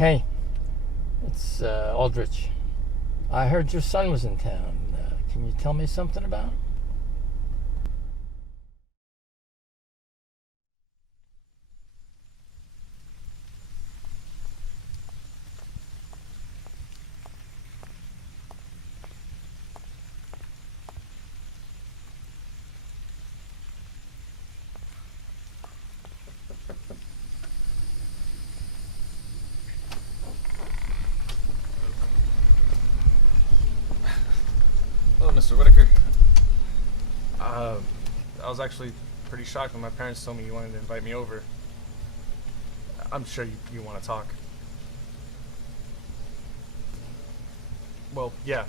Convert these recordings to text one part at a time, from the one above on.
Hey, it's Aldrich. I heard your son was in town. Can you tell me something about him? Hello, Mr. Whitaker. I was actually pretty shocked when my parents told me you wanted to invite me over. I'm sure you want to talk. Well, yeah,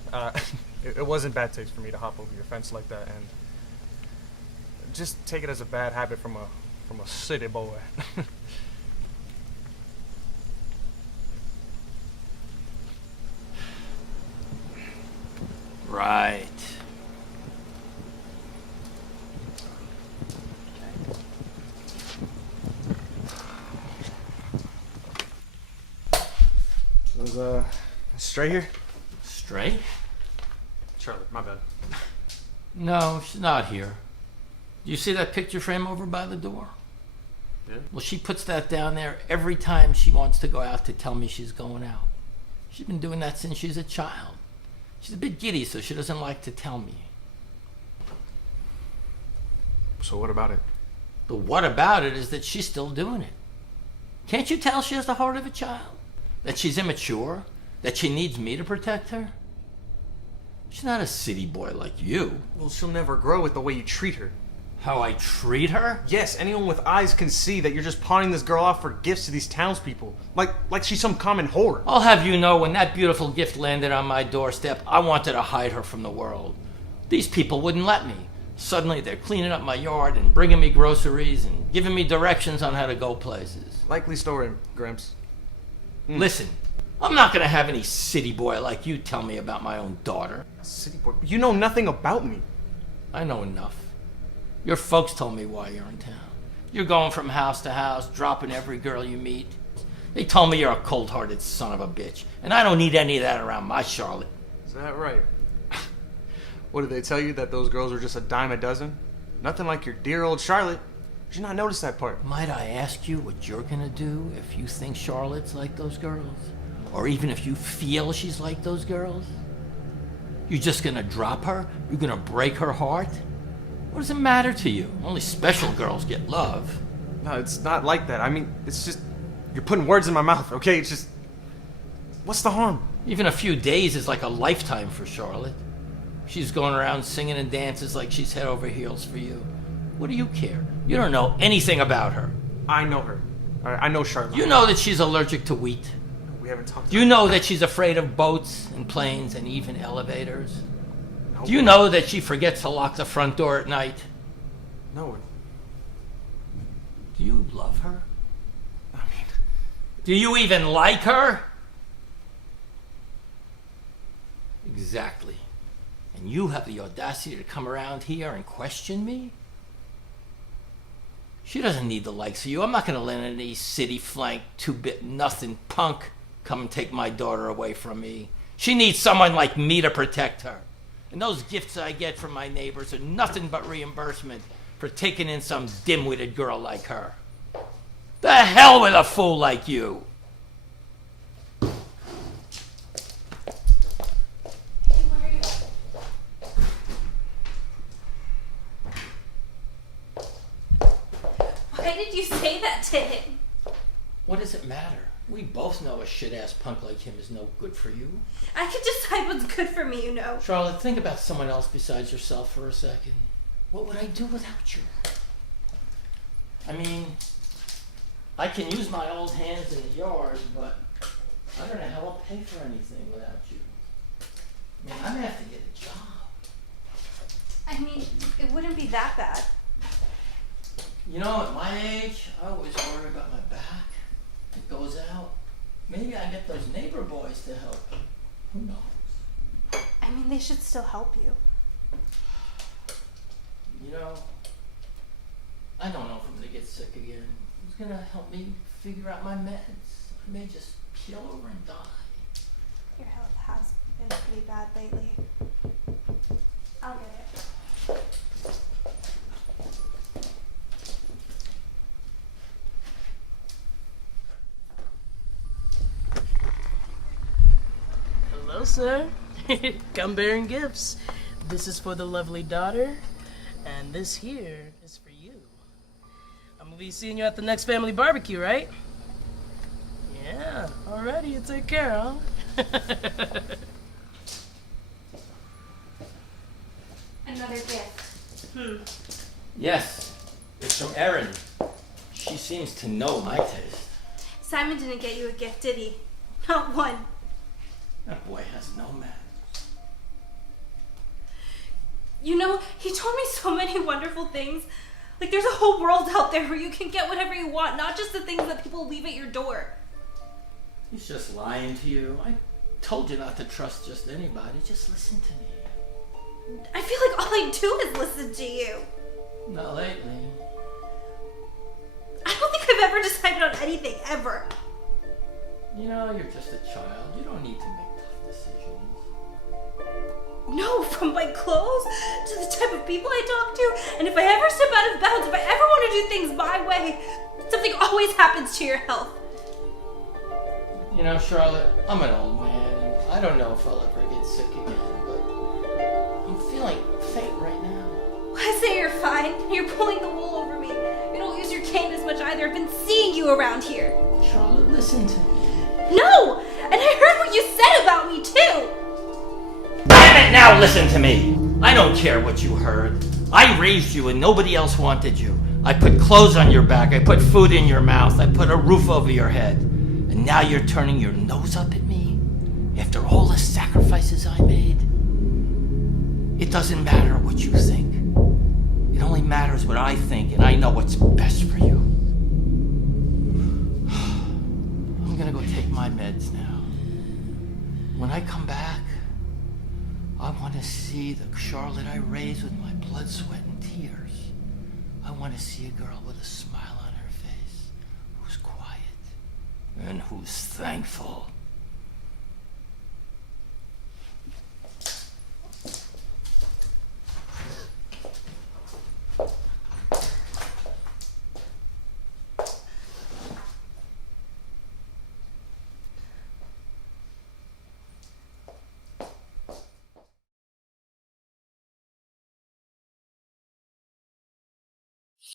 it wasn't bad taste for me to hop over your fence like that, and just take it as a bad habit from a city boy. Right. Was Stray here? Stray? Charlotte, my bad. No, she's not here. Do you see that picture frame over by the door? Yeah. Well, she puts that down there every time she wants to go out to tell me she's going out. She's been doing that since she's a child. She's a bit giddy, so she doesn't like to tell me. So what about it? The what about it is that she's still doing it. Can't you tell she has the heart of a child? That she's immature? That she needs me to protect her? She's not a city boy like you. Well, she'll never grow with the way you treat her. How I treat her? Yes, anyone with eyes can see that you're just pawning this girl off for gifts to these townspeople. Like she's some common whore. I'll have you know, when that beautiful gift landed on my doorstep, I wanted to hide her from the world. These people wouldn't let me. Suddenly they're cleaning up my yard and bringing me groceries and giving me directions on how to go places. Likely story, Gramps. Listen, I'm not gonna have any city boy like you tell me about my own daughter. City boy, you know nothing about me. I know enough. Your folks told me why you're in town. You're going from house to house, dropping every girl you meet. They told me you're a cold-hearted son of a bitch, and I don't need any of that around my Charlotte. Is that right? What did they tell you, that those girls were just a dime a dozen? Nothing like your dear old Charlotte. Did you not notice that part? Might I ask you what you're gonna do if you think Charlotte's like those girls? Or even if you feel she's like those girls? You're just gonna drop her? You're gonna break her heart? What does it matter to you? Only special girls get love. No, it's not like that. I mean, it's just, you're putting words in my mouth, okay? It's just, what's the harm? Even a few days is like a lifetime for Charlotte. She's going around singing and dances like she's head over heels for you. What do you care? You don't know anything about her. I know her. All right, I know Charlotte. You know that she's allergic to wheat. We haven't talked. Do you know that she's afraid of boats and planes and even elevators? No. Do you know that she forgets to lock the front door at night? No. Do you love her? I mean... Do you even like her? Exactly. And you have the audacity to come around here and question me? She doesn't need the likes of you. I'm not going to let any city flank, two-bit nothing punk come and take my daughter away from me. She needs someone like me to protect her. And those gifts I get from my neighbors are nothing but reimbursement for taking in some dim-witted girl like her. The hell with a fool like you! Why did you say that to him? What does it matter? We both know a shit-ass punk like him is no good for you. I could decide what's good for me, you know. Charlotte, think about someone else besides yourself for a second. What would I do without you? I mean, I can use my old hands in the yard, but I don't know how I'll pay for anything without you. I mean, I'm gonna have to get a job. I mean, it wouldn't be that bad. You know, at my age, I always worry about my back. It goes out. Maybe I get those neighbor boys to help. Who knows? I mean, they should still help you. You know, I don't know if I'm gonna get sick again. Who's gonna help me figure out my meds? I may just keel over and die. Your health has been pretty bad lately. I'll get it. Hello, sir. Come bearing gifts. This is for the lovely daughter, and this here is for you. I'm gonna be seeing you at the next family barbecue, right? Yeah, alrighty, you take care, huh? Another gift. Yes, it's from Erin. She seems to know my taste. Simon didn't get you a gift, did he? Not one. That boy has no manners. You know, he told me so many wonderful things. Like, there's a whole world out there where you can get whatever you want, not just the things that people leave at your door. He's just lying to you. I told you not to trust just anybody. Just listen to me. I feel like all I do is listen to you. Not lately. I don't think I've ever decided on anything, ever. You know, you're just a child. You don't need to make tough decisions. No, from my clothes to the type of people I talk to, and if I ever step out of bounds, if I ever want to do things my way, something always happens to your health. You know, Charlotte, I'm an old man, and I don't know if I'll ever get sick again, but I'm feeling faint right now. I say you're fine. You're pulling the wool over me. You don't use your cane as much either. I've been seeing you around here. Charlotte, listen to me. No! And I heard what you said about me, too! Damn it, now listen to me! I don't care what you heard. I raised you and nobody else wanted you. I put clothes on your back, I put food in your mouth, I put a roof over your head. And now you're turning your nose up at me? After all the sacrifices I made? It doesn't matter what you think. It only matters what I think, and I know what's best for you. I'm gonna go take my meds now. When I come back, I want to see the Charlotte I raised with my blood, sweat, and tears. I want to see a girl with a smile on her face, who's quiet, and who's thankful.